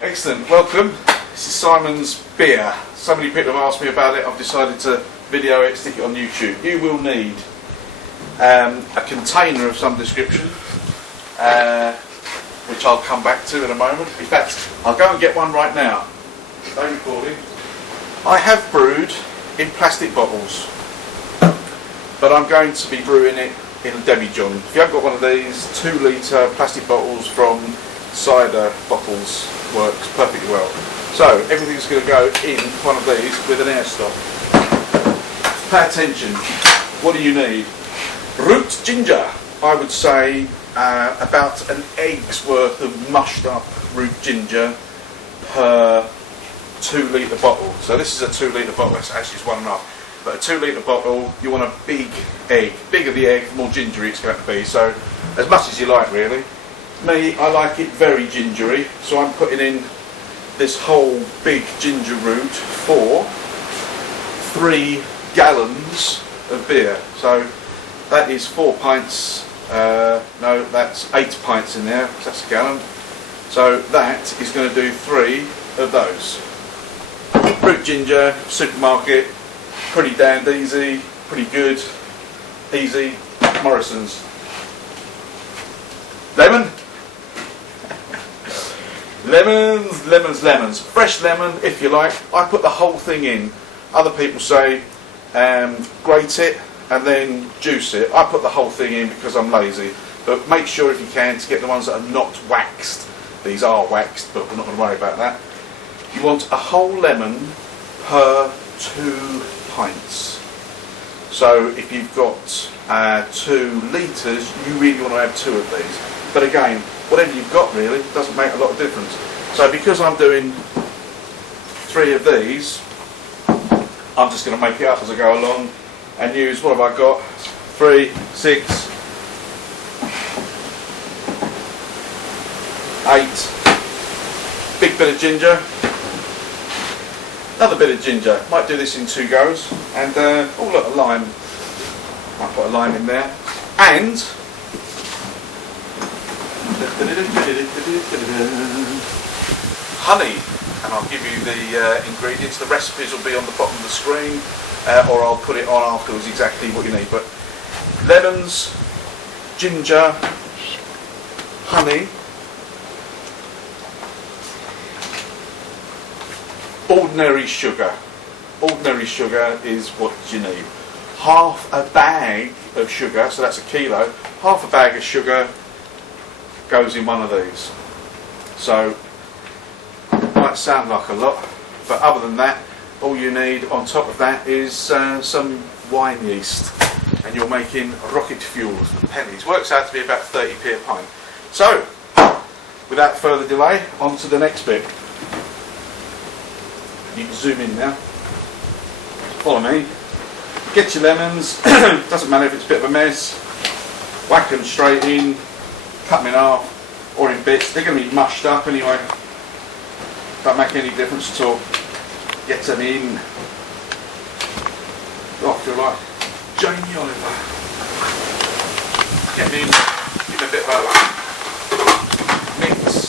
Excellent, welcome. This is Simon's beer. So many people have asked me about it, I've decided to video it, stick it on YouTube. You will need a container of some description, which I'll come back to in a moment. In fact, I'll go and get one right now. Stay recording. I have brewed in plastic bottles, but I'm going to be brewing it in a demijohn. If you haven't got one of these, 2 litre plastic bottles from cider bottles works perfectly well. So everything's going to go in one of these with an air stop. Pay attention. What do you need? Root ginger. I would say about an egg's worth of mushed up root ginger per 2 litre bottle. So this is a 2 litre bottle. It's actually 1.5. But a 2 litre bottle, you want a big egg. Bigger the egg, the more gingery it's going to be. So as much as you like, really. Me, I like it very gingery, so I'm putting in this whole big ginger root for 3 gallons of beer. So that is 4 pints, no, that's 8 pints in there, because that's a gallon. So that is going to do 3 of those. Root ginger, supermarket, pretty damned easy, pretty good, easy, Morrison's. Lemon? Lemons. Fresh lemon, if you like. I put the whole thing in. Other people say grate it and then juice it. I put the whole thing in because I'm lazy. But make sure if you can to get the ones that are not waxed. These are waxed, but we're not going to worry about that. You want a whole lemon per 2 pints. So if you've got 2 litres, you really want to have 2 of these. But again, whatever you've got really doesn't make a lot of difference. So because I'm doing 3 of these, I'm just going to make it up as I go along and use, what have I got? 3, 6, 8. Big bit of ginger. Another bit of ginger. Might do this in 2 goes. And oh look, a lime. Might put a lime in there. And honey, and I'll give you the ingredients. The recipes will be on the bottom of the screen, or I'll put it on afterwards exactly what you need. But lemons, ginger, honey, ordinary sugar. Ordinary sugar is what you need. Half a bag of sugar, so that's a kilo. Half a bag of sugar goes in one of these. So it might sound like a lot, but other than that, all you need on top of that is some wine yeast, and you're making rocket fuels for pennies. Works out to be about 30p a pint. So without further delay, on to the next bit. You can zoom in now. Follow me. Get your lemons. Doesn't matter if it's a bit of a mess. Whack them straight in. Cut them in half or in bits. They're going to be mushed up anyway. Don't make any difference at all. Get them in. Oh, I feel like Jamie Oliver. Get them in. Give them a bit of a mix.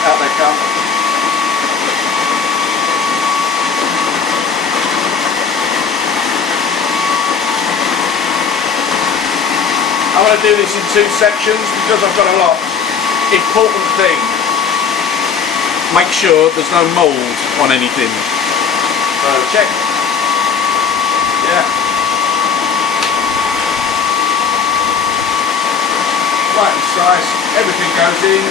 Out they come. I want to do this in 2 sections because I've got a lot. Important thing, make sure there's no mould on anything. So check. Yeah. Right and slice, everything goes in.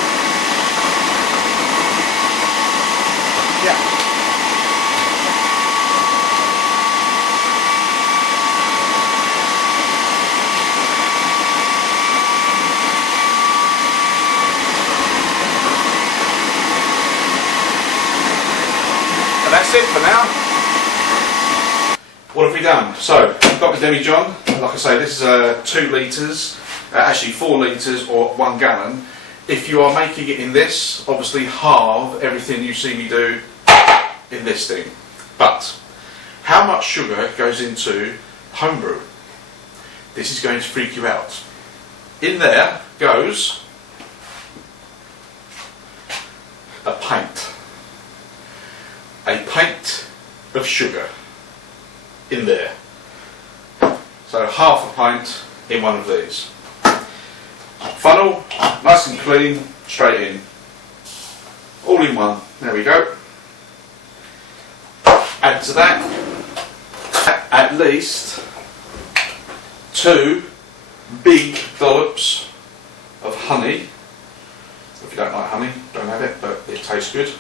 that's it for now. What have we done? So, I've got the demijohn. Like I say, this is 2 litres, actually 4 litres or 1 gallon. If you are making it in this, obviously halve everything you see me do in this thing. But, how much sugar goes into homebrew? This is going to freak you out. In there goes a pint. A pint of sugar in there. So half a pint in one of these. Funnel, nice and clean, straight in. All in one. There we go. Add to that at least 2 big dollops of honey. If you don't like honey, don't have it, but it tastes good.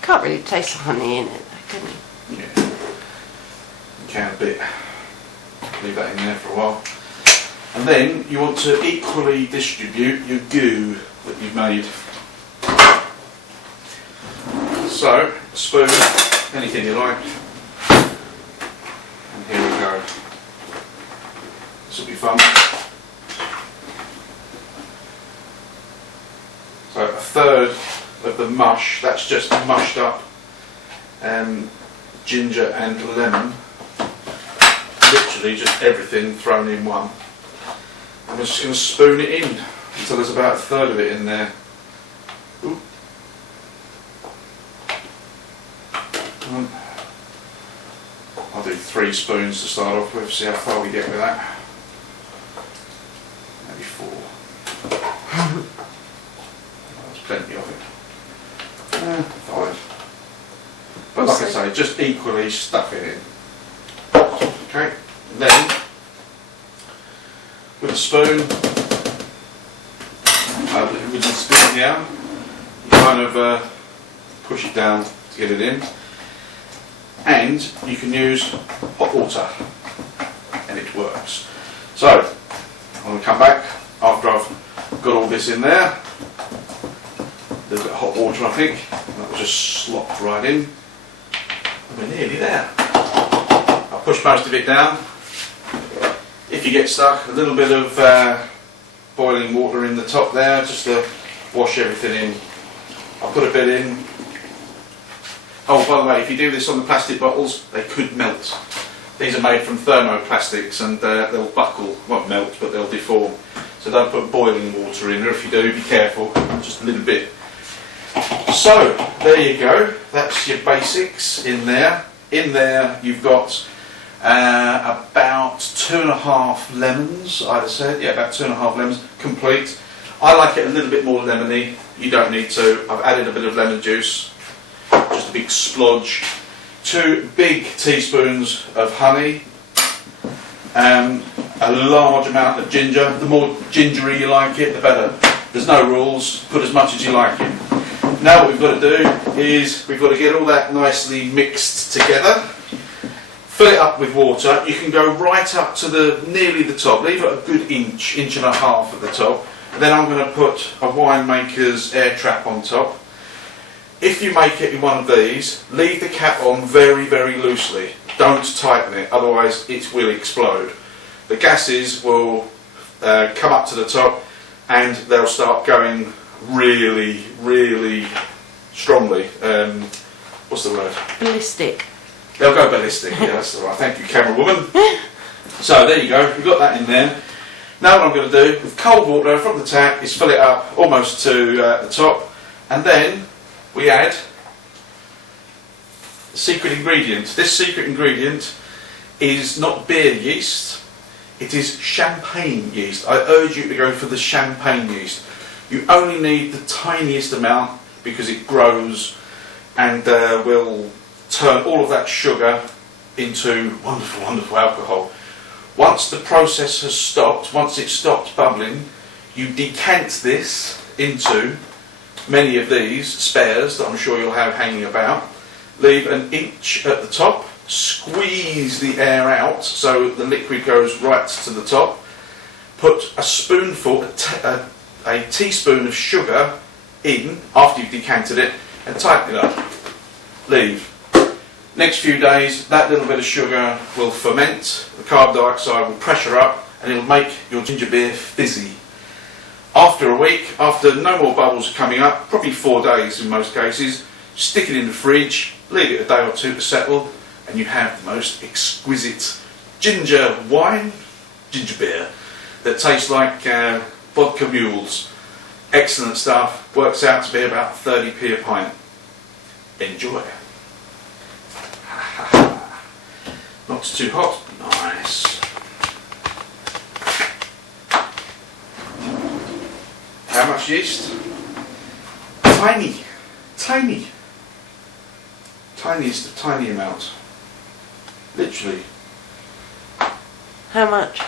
Can't really taste the honey in it, though, can you? Yeah, you can a bit. Leave that in there for a while. And then you want to equally distribute your goo that you've made. So, a spoon, anything you like. And here we go. This will be fun. So, a third of the mush, that's just mushed up ginger and lemon. Literally just everything thrown in one. I'm just going to spoon it in until there's about a third of it in there. Ooh. I'll do 3 spoons to start off with, see how far we get with that. Maybe 4. There's plenty of it. 5. But like I say, just equally stuff it in. Okay, and then with a spoon, with the spoon down, you kind of push it down to get it in. And you can use hot water, and it works. So, I'm going to come back after I've got all this in there. A little bit of hot water, I think. That will just slop right in. And we're nearly there. I'll push most of it down. If you get stuck, a little bit of boiling water in the top there, just to wash everything in. I'll put a bit in. Oh, by the way, if you do this on the plastic bottles, they could melt. These are made from thermoplastics and they'll buckle, won't melt, but they'll deform. So don't put boiling water in, or if you do, be careful, just a little bit. So, there you go, that's your basics in there. In there you've got about 2.5 lemons, I'd have said. Yeah, about 2.5 lemons, complete. I like it a little bit more lemony, you don't need to. I've added a bit of lemon juice. Just a big splodge, 2 big teaspoons of honey, a large amount of ginger. The more gingery you like it, the better. There's no rules, put as much as you like it. Now what we've got to do is we've got to get all that nicely mixed together, fill it up with water. You can go right up to nearly the top, leave it a good inch and a half at the top. And then I'm going to put a winemaker's air trap on top. If you make it in one of these, leave the cap on very, very loosely. Don't tighten it, otherwise it will explode. The gases will come up to the top and they'll start going really, really strongly. What's the word? Ballistic. They'll go ballistic, yeah, that's the right. Thank you, camera woman. So there you go, we've got that in there. Now what I'm going to do with cold water from the tap is fill it up almost to the top, and then we add the secret ingredient. This secret ingredient is not beer yeast, it is champagne yeast. I urge you to go for the champagne yeast. You only need the tiniest amount because it grows and will turn all of that sugar into wonderful, wonderful alcohol. Once the process has stopped, once it's stopped bubbling, you decant this into many of these spares that I'm sure you'll have hanging about. Leave an inch at the top, squeeze the air out so the liquid goes right to the top. Put a spoonful, a teaspoon of sugar in after you've decanted it, and tighten it up. Leave. Next few days, that little bit of sugar will ferment, the carbon dioxide will pressure up, and it'll make your ginger beer fizzy. After a week, after no more bubbles are coming up, probably 4 days in most cases, stick it in the fridge, leave it a day or two to settle, and you have the most exquisite ginger beer that tastes like vodka mules. Excellent stuff, works out to be about 30p a pint. Enjoy. Not too hot, nice. How much yeast? Tiny, tiny. Tiny is the tiny amount. Literally. How much?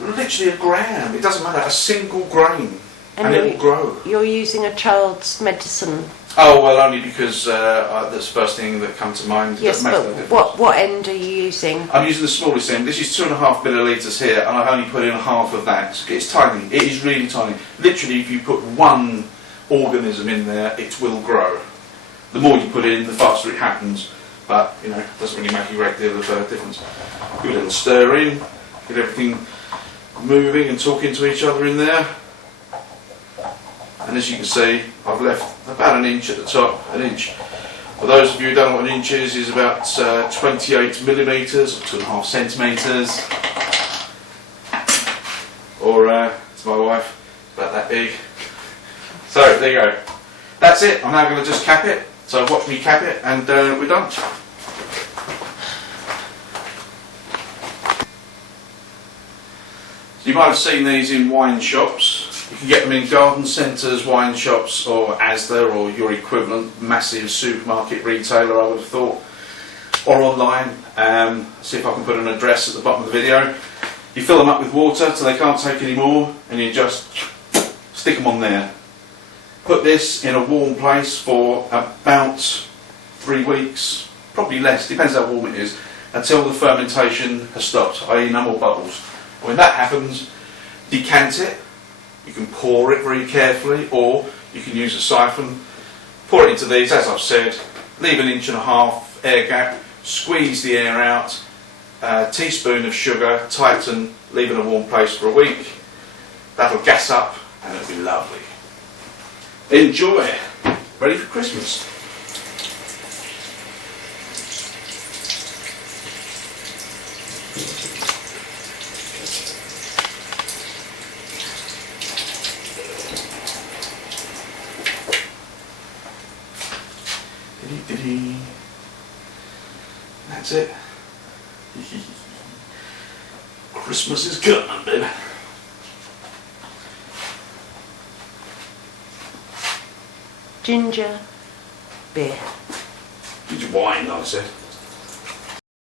Literally a gram. It doesn't matter. A single grain, and it will grow. You're using a child's medicine. Oh well, only because that's the first thing that comes to mind. Yes, but what end are you using? I'm using the smallest end. This is 2.5 millilitres here, and I've only put in half of that. It's tiny. It is really tiny. Literally, if you put one organism in there, it will grow. The more you put in, the faster it happens. But you know, it doesn't really make a great deal of difference. Give it a little stir in, get everything moving and talking to each other in there. And as you can see, I've left about an inch at the top, an inch. For those of you who don't know what an inch is about 28 millimetres or 2.5 centimetres. Or, to my wife, about that big. So, there you go. That's it. I'm now going to just cap it. So watch me cap it and we're done. So you might have seen these in wine shops. You can get them in garden centres, wine shops, or Asda, or your equivalent massive supermarket retailer, I would have thought, or online. See if I can put an address at the bottom of the video. You fill them up with water till they can't take any more, and you just stick them on there. Put this in a warm place for about 3 weeks, probably less, depends how warm it is, until the fermentation has stopped, i.e. no more bubbles. When that happens, decant it. You can pour it very carefully, or you can use a siphon. Pour it into these, as I've said, leave an 1.5 inch air gap, squeeze the air out, a teaspoon of sugar, tighten, leave in a warm place for a week. That'll gas up and it'll be lovely. Enjoy! Ready for Christmas. That's it. Christmas is coming, baby. Ginger beer. Ginger wine, I said.